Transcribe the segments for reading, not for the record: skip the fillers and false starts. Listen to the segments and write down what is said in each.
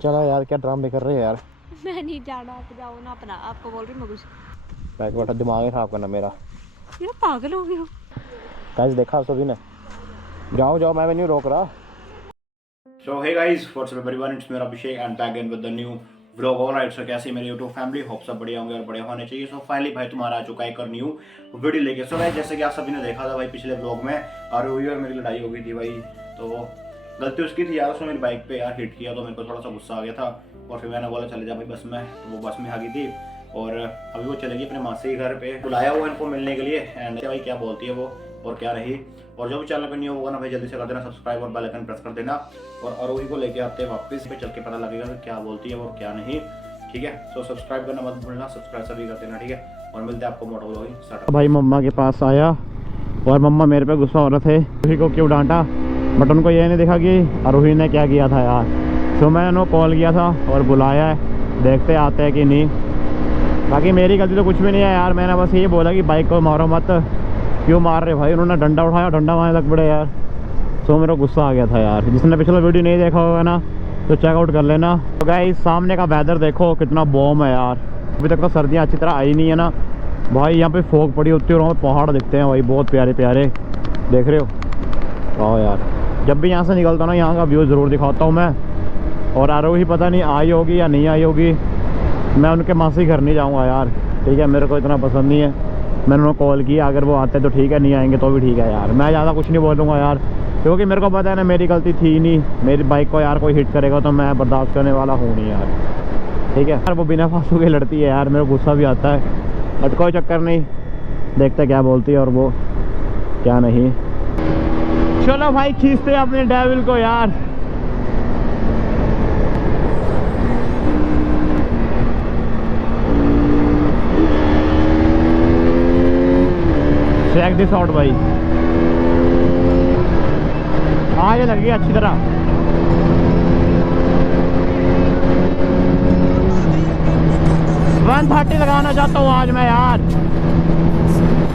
चलो यार, क्या ड्रामे कर रहे हैं यार। मैं नहीं जाना, आप जाओ ना अपना। आपको बोल रही हूँ मैं कुछ। बैठ बैठा दिमाग ही खराब करना मेरा। ये पागल हो गए हो। गाइस देखा सभी ने। जाओ जाओ, मैं भी नहीं रोक रहा। So hey guys, what's up everyone? It's मेरा अभिषेक and back again with the new vlog. Alright, so कैसे मेरी YouTube फैमिली, होप सब बढ़िया होंगे और बढ़िया होने चाहिए। So फाइनली भाई तुम्हारा आ चुका है एक और न्यू वीडियो लेके। सो भाई जैसे कि आप सभी ने देखा था भाई पिछले व्लॉग में आरोही और मेरी लड़ाई हो गई थी भाई। तो गलती उसकी थी यार, उसने मेरी बाइक पे यार हिट किया तो मेरे को थोड़ा सा गुस्सा आ गया था। और फिर मैंने बोला चले जा भाई बस में, तो वो बस में आ गई थी। और अभी वो चलेगी अपने मासी के घर पे, बुलाया वो इनको मिलने के लिए। एंड भाई क्या बोलती है वो और क्या नहीं। और जो भी चैनल पे न्यू होगा ना भाई जल्दी से कर देना सब्सक्राइब और बेल आइकन प्रेस कर देना। और आरोही को लेके आते हैं वापस पे, चल के पता लगेगा कि क्या बोलती है और क्या नहीं। ठीक है, सो सब्सक्राइब करना मत भूलना, सब्सक्राइब सभी कर देना। ठीक है, और मिलते हैं आपको मोटो व्लॉगिंग स्टार्ट। भाई मम्मा के पास आया और मम्मा मेरे पे गुस्सा हो रहे थे आरोही को क्यों डांटा, बट उनको ये नहीं देखा कि आरोही ने क्या किया था यार। तो मैंने उनको कॉल किया था और बुलाया है, देखते आते हैं कि नहीं। बाकी मेरी गलती तो कुछ भी नहीं है यार, मैंने बस ये बोला कि बाइक को मारो मत। क्यों मार रहे भाई, उन्होंने डंडा उठाया, डंडा मारने लग पड़े यार। तो मेरा गुस्सा आ गया था यार। जिसने पिछला वीडियो नहीं देखा होगा ना तो चेकआउट कर लेना। तो गाइस सामने का वेदर देखो कितना बॉम है यार। अभी तक तो सर्दियाँ अच्छी तरह आई नहीं है ना भाई। यहाँ पे फॉग पड़ी होती है और वहाँ पे पहाड़ दिखते हैं भाई, बहुत प्यारे प्यारे, देख रहे हो। वाह यार, जब भी यहाँ से निकलता ना यहाँ का व्यू ज़रूर दिखाता हूँ मैं। और आरोही पता नहीं आई होगी या नहीं आई होगी, मैं उनके मासी घर नहीं जाऊँगा यार। ठीक है, मेरे को इतना पसंद नहीं है। मैंने उन्हें कॉल किया, अगर वो आते तो ठीक है, नहीं आएंगे तो भी ठीक है यार। मैं ज़्यादा कुछ नहीं बोलूँगा यार, क्योंकि मेरे को पता है ना मेरी गलती थी नहीं। मेरी बाइक को यार कोई हिट करेगा तो मैं बर्दाश्त करने वाला हूँ नहीं यार। ठीक है यार, वो बिना फालतू के लड़ती है यार, मेरे को गुस्सा भी आता है। बट कोई चक्कर नहीं, देखते क्या बोलती है और वो क्या नहीं। चलो भाई खींचते अपने डेविल को यार। चेक दिस आउट भाई, आगे लगेगी अच्छी तरह। वन 130 लगाना चाहता हूँ आज मैं यार।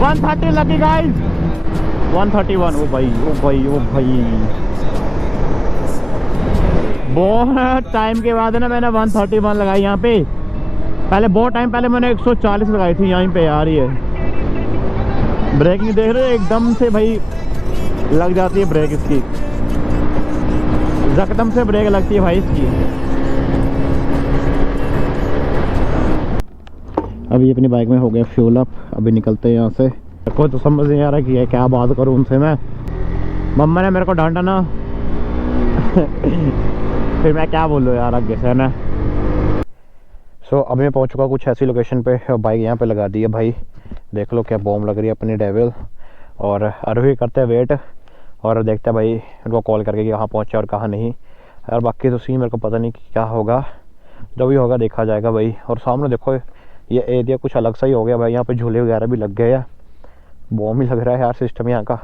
130 लगी गाइस, 131। ओ भाई ओ भाई ओ भाई, बहुत टाइम के बाद है ना मैंने 131 लगाई यहाँ पे। पहले बहुत टाइम पहले मैंने 140 लगाई थी यहीं पे यार। ये ब्रेकिंग देख रहे हो, एकदम से भाई लग जाती है ब्रेक इसकी, एकदम से ब्रेक लगती है भाई इसकी। अभी अपनी बाइक में हो गया फ्यूल अप, अभी निकलते हैं यहाँ से। कोई तो समझ नहीं आ रहा कि क्या बात करूँ उनसे मैं। मम्मा ने मेरे को डांटा ना फिर मैं क्या बोलूँ यार आगे से ना। सो अभी मैं पहुँच चुका कुछ ऐसी लोकेशन पे, बाइक यहाँ पे लगा दी है भाई। देख लो क्या बॉम्ब लग रही है अपनी डेविल। और आरोही करते हैं वेट और देखते हैं भाई उनको कॉल करके कि कहाँ पहुँचा और कहाँ नहीं। और बाकी तो सी मेरे को पता नहीं कि क्या होगा, जो भी होगा देखा जाएगा भाई। और सामने देखो ये एरिया कुछ अलग सा ही हो गया भाई, यहाँ पे झूले वगैरह भी लग गए हैं। बॉम्ब ही लग रहा है यार सिस्टम यहाँ का।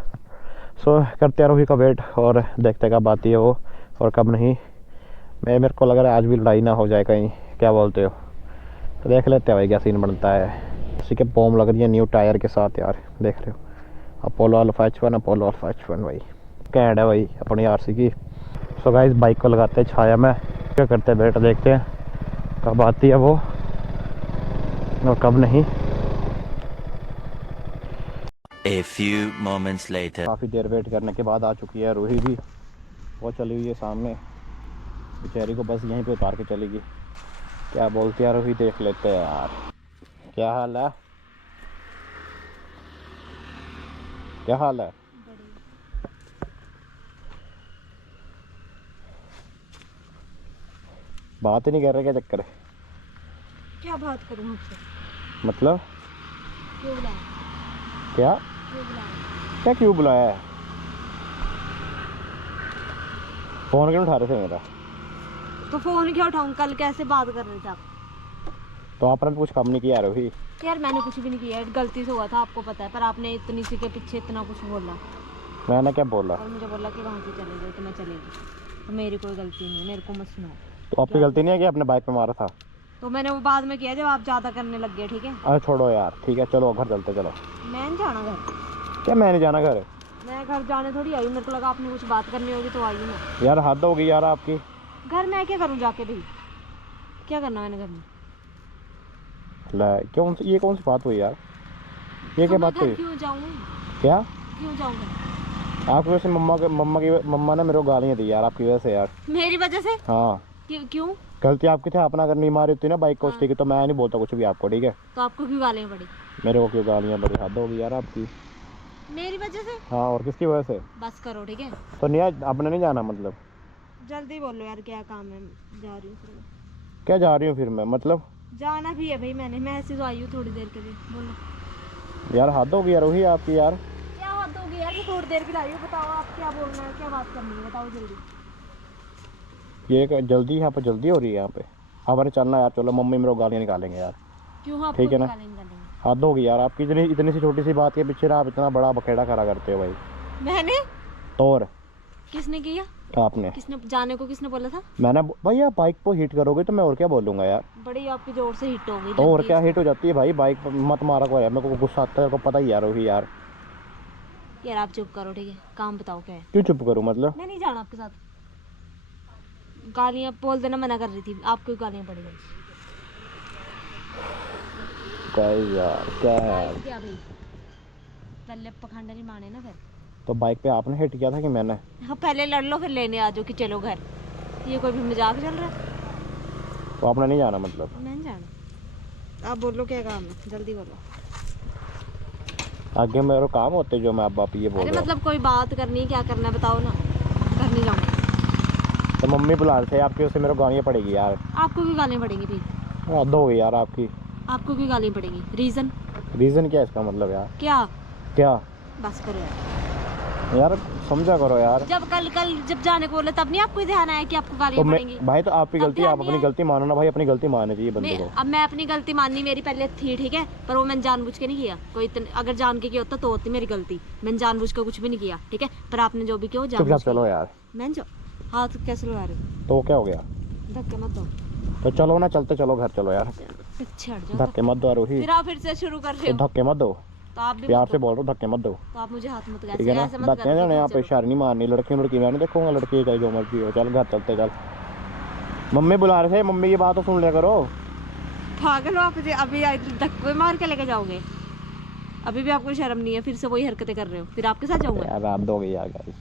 सो करते हैं आरोही का वेट और देखते हैं कब आती है वो और कब नहीं। मेरे को लग रहा है आज भी लड़ाई ना हो जाए कहीं, क्या बोलते हो। तो देख लेते हैं भाई क्या सीन बनता है। इसी के बॉम्ब लग रही है न्यू टायर के साथ यार, देख रहे हो। Apollo alpha H1, Apollo alpha H1 भाई कैंड है भाई अपनी आरसी की। सो गाइस बाइक को लगाते हैं छाया में, क्या करते हैं वेट, देखते हैं कब आती है वो और कब नहीं। A few moments later. काफ़ी देर वेट करने के बाद आ चुकी है रूही भी, वो चली हुई है सामने। बेचारी को बस यहीं पे उतार के चलेगी। क्या बोलती है रूही, देख लेते हैं यार। क्या हाल है, क्या हाल है। बात ही नहीं कर रहे, क्या चक्कर है। क्या बात करूँ आपसे, मतलब क्यों बुलाया, क्या क्यों बुलाया। क्या क्यों बुलाया है। फ़ोन क्यों उठा रहे थे मेरा। तो फोन क्यों उठाऊं, कल कैसे बात कर रहे थे आप। तो आपने कुछ काम नहीं किया रूही। यार मैंने कुछ भी नहीं किया, गलती से हुआ था आपको पता है, पर आपने इतनी सी के पीछे इतना कुछ बोला मैंने क्या बोला। और मुझे बोला कि वहाँ से चले जाओ, तो मैं चलेगी। तो मेरी कोई गलती नहीं, मेरे को मत सुनाओ। तो आपकी गलती नहीं है कि आपने बाइक पे मारा था। तो मैंने वो बाद में किया जब आप ज़्यादा करने लग गए। ठीक है, अरे छोड़ो यार, ठीक है चलो घर चलते। चलो मैं नहीं जाना घर, क्या मैं नहीं जाना घर। मैं घर जाने थोड़ी आई, मेरे को लगा आपने कुछ बात करनी होगी तो आई मैं। यार हद होगी यार आपकी। घर मैं क्या करूँ जाके भाई? क्या करना मैंने घर में? ये कौन सी बात हुई यार? ये तो क्या मैं बात घर हुई? क्यों जाऊँ? क्या क्यों जाऊँ? आपकी वजह से मम्मा ने मेरे को गालियाँ दी यार, आपकी वजह से यार। मेरी वजह से? हाँ क्यों? गलती आपकी थी, अपना अगर नहीं मारी होती ना बाइक को हाँ। उसकी, तो मैं नहीं बोलता कुछ भी आपको, ठीक है? तो आपको क्यों गालियाँ पड़ी? मेरे को क्यों गालियाँ बड़ी? हद होगी यार आपकी। मेरी वजह से? हाँ और किसकी वजह से? बस करो ठीक है। तो नहीं आपने नहीं जाना मतलब? जल्दी बोलो यार, क्या काम है? जा रही हूँ फिर मैं। क्या जा रही हूँ फिर मैं मतलब? जाना भी है भाई, मैं ऐसे तो आई हूँ थोड़ी देर के लिए। बोलो यार हद होगी यार वही आपकी यार। क्या हद होगी यार? मैं थोड़ी देर के लिए आई हूँ। बताओ आप क्या बोलना है, क्या बात करनी है, बताओ जल्दी। जल्दी यहाँ पे जल्दी हो रही है यहाँ पे? हमारे चलना यार, चलो मम्मी मेरे को गालियाँ निकालेंगे यार। क्यों आपको ठीक है ना? निकालेंगे? हद होगी यार आपकी, इतनी सी छोटी सी बात के पीछे ना आप इतना बड़ा बखेड़ा खड़ा करते हो भाई। मैंने? तो और किसने किया? आपने? किसने जाने को किसने बोला था? मैंने भाई आप बाइक को हिट करोगे तो मैं और क्या बोलूँगा यार? बड़ी आपकी जोर से हिट हो गई। तो और क्या हिट हो जाती है भाई बाइक पर, मत मारा को यार, मेरे को गुस्सा आता है, को पता ही यार वही यार। यार आप चुप करो ठीक है, काम बताओ क्या है? क्यों चुप करूँ मतलब? मैं नहीं जाना आपके साथ। गालियाँ बोल देना मना कर रही थी, आपको गालियाँ पड़ गई। यार क्या है यार? क्या भाई? पहले पखंड नहीं माने ना फिर। तो बाइक पे आपने हिट किया था कि मैंने? हाँ पहले लड़ लो फिर लेने आ जाओ कि चलो घर। ये कोई भी मजाक चल रहा है? तो आपने नहीं जाना मतलब? मैं नहीं जाना। आप बोलो क्या काम है, जल्दी बोलो। आगे मेरे काम होते जो मैं आप ये बोल अरे रहा हूँ। मतलब कोई बात करनी है, क्या करना है बताओ ना। घर नहीं जाऊँगी। तो मम्मी बुला रहे थे आपकी वजह से मेरे को गालियाँ पड़ेगी यार। आपको क्यों गालियाँ पड़ेंगी भाई? हद हो गई यार आपकी। आपको क्यों गालियाँ पड़ेंगी? रीजन? रीज़न क्या है इसका मतलब यार? क्या? क्या बस करो यार। यार समझा करो यार। जब कल जब जाने को बोले तब नहीं आपको ध्यान आया कि आपको तो गालियाँ पड़ेंगी? भाई तो आपकी तब गलती, ध्यान आप नहीं अपनी आया। गलती मानो ना भाई, अपनी गलती माननी चाहिए बंदे को। अब मैं अपनी गलती माननी मेरी पहले थी ठीक है, पर वो मैंने जानबूझ के नहीं किया। कोई अगर जान के किया होता तो होती मेरी गलती। मैंने जानबूझ के कुछ भी नहीं किया ठीक है, पर आपने जो भी किया वो जानबूझ के चलो किया। यार। मैं जो हाथ कैसे लगा रहे हो? तो क्या हो गया? धक्के मत दो। तो चलो ना, चलते चलो घर, चलो यार। पीछे हट जाओ। धक्के मत दो आरोही। फिर आप फिर से शुरू कर रहे तो हो। धक्के मत दो, तो आप भी प्यार मत से दो। बोल रहा हूँ, धक्के मत दो। तो आप मुझे हाथ मत ठीक है ना? ऐसे मत धक्के करो। जाने यहाँ पे इशारा नहीं मारनी, लड़की मैं नहीं देखूंगा, लड़की चाहे जो मर्जी हो। चल घर चलते, चल। मम्मी बुला रहे थे, मम्मी की बात तो सुन लिया करो। पागल हो आप? अभी धक्के मार के लेके जाओगे? अभी भी आपको शर्म नहीं है? फिर से वही हरकतें कर रहे हो, फिर आपके साथ जाऊंगा? यार आप दोगे यार गाइस,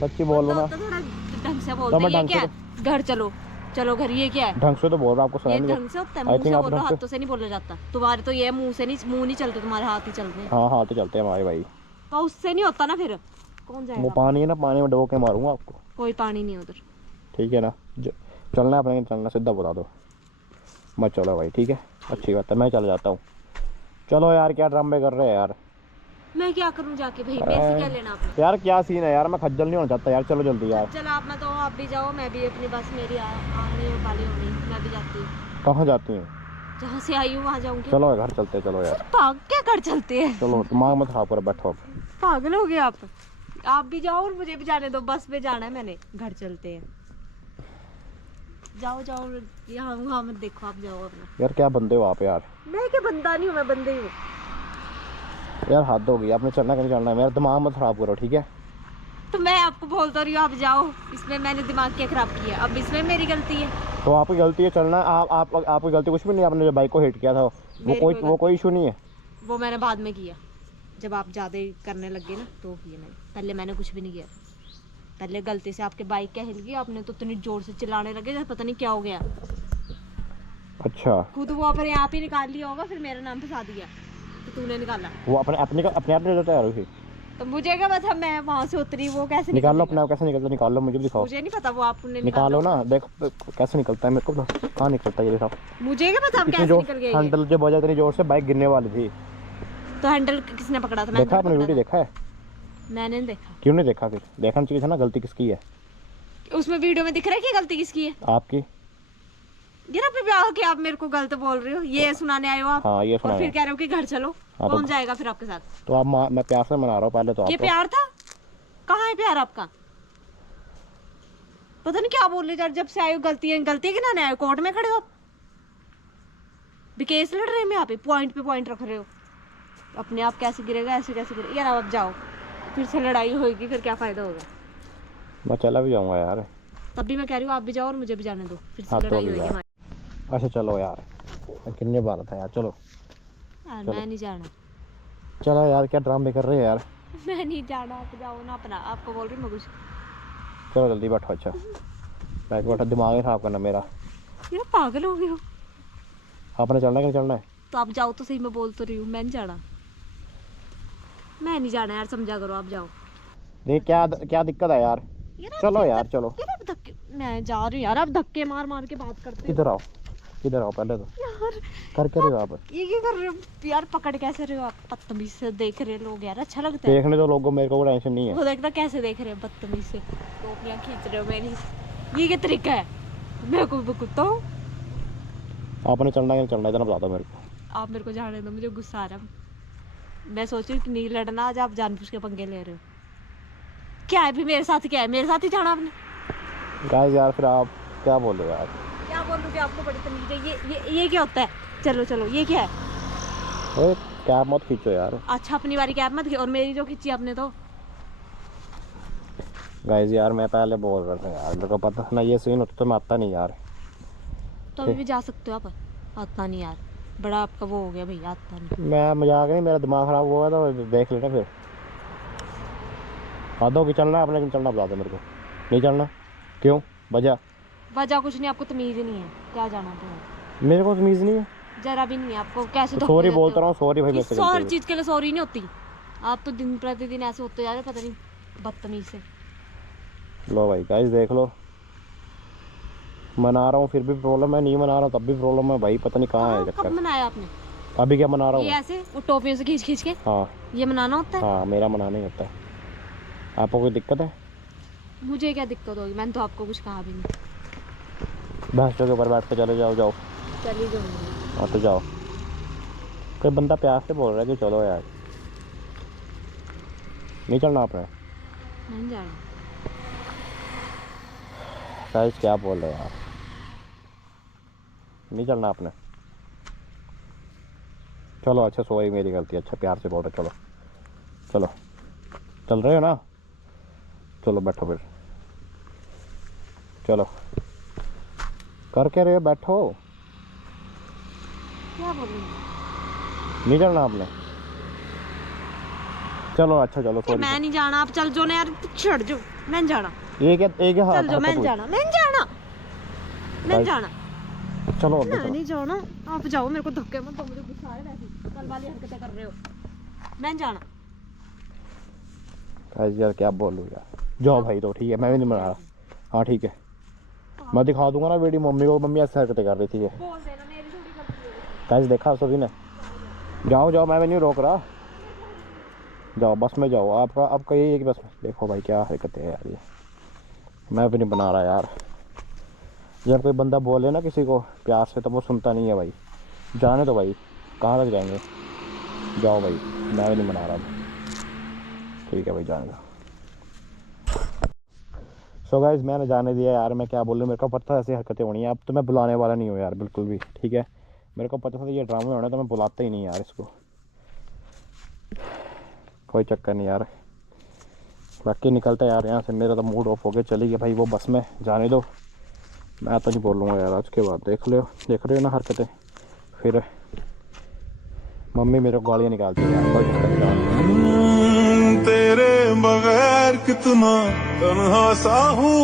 सच्ची बोल लो ना। तो थोड़ा ढंग से तो बोलते मैं हैं। ये ढंग क्या से है? घर चलो, चलो घर, ये क्या है? ढंग से तो बोल रहा, आपको ये समझ नहीं? ढंग से होता है? आई मुंह थिंक से आप बोलो, ढंग से। हाथों से नहीं बोला जाता। तुम्हारे तो ये मुंह नहीं चलते, तुम्हारे हाथ ही चलते हैं। हाँ हाँ तो चलते हैं हमारे भाई। तो उससे नहीं होता ना फिर। कौन वो जाएगा? पानी है ना, पानी में डबो के मारूंगा आपको। कोई पानी नहीं उधर। ठीक है ना? चलना है अपने, चलना सीधा बता दो। मत चलो भाई, ठीक है? अच्छी बात है, मैं चल जाता हूँ। चलो यार, क्या ड्रामे कर रहे हैं यार? मैं क्या करूं जाके भाई? मेरे से क्या लेना आपने? यार क्या सीन है यार, मैं खज्जल नहीं होना चाहता यार, चलो जल्दी यार। चलो आप मत हो, आप भी जाओ, मैं भी अपनी बस मेरी आनी वाली होनी, मैं भी जाती हूँ। कहाँ जाती हैं? जहाँ से आई हूँ वहाँ जाऊंगी। चलो घर चलते, चलो यार। क्या कर चलते हैं? चलो दिमाग मत खराब करो, बैठो अब। पागल हो गए आप भी जाओ और मुझे भी जाने दो। बस पे जाना है मैंने, घर चलते हैं। जाओ जाओ, यहाँ वहाँ मत देखो, आप जाओ अपना। यार क्या बंदे हो आप यार? मैं क्या बंदा नहीं हूँ, मैं बंदे ही हूँ। यार हद हो गई, आपने चलना कि नहीं चलना है? मेरा दिमाग मत खराब करो, ठीक है? तो मैं आपको बोलता रही हूँ आप जाओ, इसमें मैंने दिमाग क्या खराब किया? अब इसमें मेरी गलती है? तो आपकी गलती है चलना। आपकी गलती कुछ भी नहीं है, आपने जो बाइक को हिट किया था वो कोई इशू नहीं है। वो मैंने बाद में किया, जब आप ज़्यादा करने लगे ना तो किया मैंने। पहले मैंने कुछ भी नहीं किया। पहले गलती से आपके बाइक क्या हिल गई, आपने तो इतनी जोर से चिल्लाने लगे जैसे पता नहीं क्या हो गया। अच्छा, खुद वो अपने आप ही निकाल लिया होगा, फिर मेरा नाम फंसा दिया तो तूने निकाला। वो अपने आप नहीं जाता यार उसे। तो मुझे क्या पता, मैं वहाँ से उतरी, वो कैसे निकाल लो निकलेगा? अपने आप, कैसे निकलता निकाल लो, मुझे भी दिखाओ। मुझे नहीं पता, वो आपने निकालो ना, देख कैसे निकलता है, मेरे को तो कहाँ निकलता है ये दिखाओ। मुझे क्या पता आप इतनी कैसे जोर निकल गए? हैंडल जो बजा इतनी जोर से बाइक गिरने वाली थी। तो हैंडल किसने पकड़ा था? देखा आपने वीडियो देखा है? मैंने नहीं देखा। क्यों नहीं देखा? फिर देखना चाहिए था ना, गलती किसकी है? उसमें वीडियो में दिख रहा है कि गलती किसकी है? आपकी। ये ना ब्याह के आप मेरे को गलत बोल रहे हो, ये सुनाने आए हो आप। हाँ ये और सुना फिर है। कह रहे हो कि घर चलो। हाँ, कौन तो जाएगा फिर आपके साथ? तो आप मैं प्यार से मना रहा हूँ पहले तो ये आप। प्यार था? कहाँ है प्यार आपका? पता नहीं क्या बोल रहे यार, जब से आए हो गलती के ना आए, कोर्ट में खड़े हो आप भी, केस लड़ रहे हैं यहाँ पे, पॉइंट पे पॉइंट रख रहे हो। अपने आप कैसे गिरेगा, ऐसे कैसे गिरेगा यार? अब जाओ, फिर से लड़ाई होगी, फिर क्या फायदा होगा? मैं चला भी जाऊँगा यार। तभी मैं कह रही हूँ आप भी जाओ और मुझे भी जाने दो, फिर से हाँ, तो लड़ाई भी होगी यार। हमारी। अच्छा चलो यार, कितनी बार था यार, चलो यार चलो। मैं नहीं जाना, चलो यार, क्या ड्रामे कर रहे हैं यार। मैं नहीं जाना, आप जाओ ना अपना, आपको बोल रही हूँ मैं कुछ। चलो जल्दी बैठो। अच्छा बैठ बैठो, दिमाग ही खराब करना मेरा। यार पागल हो गए हो। आपने चलना है कि नहीं चलना है? तो आप जाओ तो सही, मैं बोल तो रही हूँ मैं नहीं जाना, मैं नहीं जाना यार, समझा करो, आप जाओ। नहीं, क्या दिक्कत है यार? चलो यार चलो। यार आप धक्के, मैं जा रही हूँ यार, आप धक्के मार मार के बात करते हो किधर आओ, किधर आओ पहले तो। यार। कर क्या रहे हो आप? ये क्या कर रहे हो यार, पकड़ कैसे रहे हो आप, बदतमीज से देख रहे लोग यार, अच्छा लगता है। देखने दो लोगों को, मेरे को कोई टेंशन नहीं है। वो देखना कैसे देख रहे हो बदतमीज से, टोपियां खींच रहे हो मेरी, ये क्या तरीका है? मैं को कुत्ता हूँ? आपने चलना है कि नहीं चलना है, इतना बता दो मेरे को। आप मेरे को जाने दो, मुझे गुस्सा आ रहा है। मैं सोच रही हूँ कि नहीं लड़ना आज, आप जानबूझ के पंगे ले रहे हो। क्या है भी मेरे साथ, क्या है मेरे साथ ही जाना आपने? गाइस यार, फिर आप क्या बोल रहे हो यार? क्या बोल रही हूँ, आपको बड़ी तमीज है। ये क्या होता है? चलो चलो, ये क्या है? ओए कैब मत खींचो यार। अच्छा अपनी बारी कैब मत, और मेरी जो खींची आपने तो। गाइस यार, मैं पहले बोल रहा था यार, मेरे को पता था ना ये सीन होता तो मैं आता नहीं यार। तो अभी भी जा सकते हो आप, आता नहीं यार, बड़ा आपका वो हो गया भैया, आता नहीं। मैं मजाक नहीं, मेरा दिमाग खराब हुआ है तो देख लेना फिर। बता दो कि चलना है, आपने चलना बता दो मेरे को। नहीं चलना क्यों? वजह कुछ नहीं, आपको तमीज ही नहीं है, क्या जाना तो मेरे को तमीज़ नहीं है। जरा भी नहीं है आपको, कैसे धोखे सॉरी देते बोलता हो? रहा हूँ, सॉरी भाई, मेरे से हर गलती चीज के लिए सॉरी नहीं होती, आप तो दिन प्रतिदिन ऐसे होते जा रहे हो, पता नहीं बदतमीज से। हुई। लो भाई गाइस देख लो, मना रहा हूँ फिर भी प्रॉब्लम है, नहीं मना रहा हूँ तब भी प्रॉब्लम है भाई, पता नहीं कहाँ है कब चक्कर। मनाया आपने? अभी क्या मना रहा ये हूँ? ऐसे वो टोपियों से खींच खींच के, हाँ ये मनाना होता है? हाँ, मेरा मनाना ही होता है। आपको कोई दिक्कत है? मुझे क्या दिक्कत होगी, मैंने तो आपको कुछ कहा भी नहीं। भैंसों के ऊपर बैठ के चले जाओ जाओ। चली जाऊंगी। हाँ तो जाओ। कोई बंदा प्यार से बोल रहा है कि चलो यार। नहीं चलना आपने? नहीं जाना। गाइस क्या बोल रहे हैं यार? नहीं चलना आपने? चलो अच्छा, सॉरी मेरी गलती, अच्छा प्यार से बोल रहे, चलो चलो। चल रहे हो ना? चलो बैठो फिर, चलो। कर क्या रहे हो, बैठो। क्या बोल रही हूँ? नहीं चलना आपने? चलो अच्छा चलो, सॉरी। मैं नहीं जाना, आप चल जो ना यार, छोड़ जो, मैं नहीं जाना। ये क्या चल जो, मैं नहीं जाना, मैं नहीं जाना, मैं नहीं जाना, चलो अभी मैं चलो। नहीं जाना। आप जाओ, मेरे को धक्के मत दो, मुझे गुस्सा आ रहा है वैसे, कल वाली हरकतें कर रहे हो, मैं नहीं जाना। गाइस यार क्या बोलूँ यार, जाओ भाई तो ठीक है, मैं भी नहीं मना रहा। हाँ ठीक है, मैं दिखा दूंगा ना वीडियो मम्मी को, मम्मी ऐसे हरकतें कर रही थी। बोल देना, मेरी थोड़ी गलती है। गाइस देखा सभी ने? जाओ जाओ, मैं भी नहीं रोक रहा, जाओ बस में जाओ। आपका यही है कि बस में देखो भाई क्या हरकतें है यार ये, मैं भी नहीं बना रहा यार। जब कोई बंदा बोले ना किसी को प्यार से तो वो सुनता नहीं है भाई। जाने दो भाई, कहाँ तक जाएंगे, जाओ भाई, मैं भी नहीं बना रहा। ठीक है भाई, जाने दो। सो गाइस मैंने जाने दिया यार, मैं क्या बोलूँ, मेरे को पता था ऐसी हरकतें होनी है। अब तो मैं बुलाने वाला नहीं हूँ यार बिल्कुल भी, ठीक है? मेरे को पता था ये ड्रामे होने, तो मैं बुलाता ही नहीं यार इसको। कोई चक्कर नहीं यार, बाकी निकलता यार यहाँ से, मेरा तो मूड ऑफ हो गया, चली गई भाई वो बस में, जाने दो। मैं तो नहीं बोलूँगा यार आज के बाद, देख रहे हो ना हरकतें, फिर मम्मी मेरे को गालियाँ निकालती है यार, कोई चक्कर नहीं यार। तेरे बगैर कितना तन्हा सा हूँ।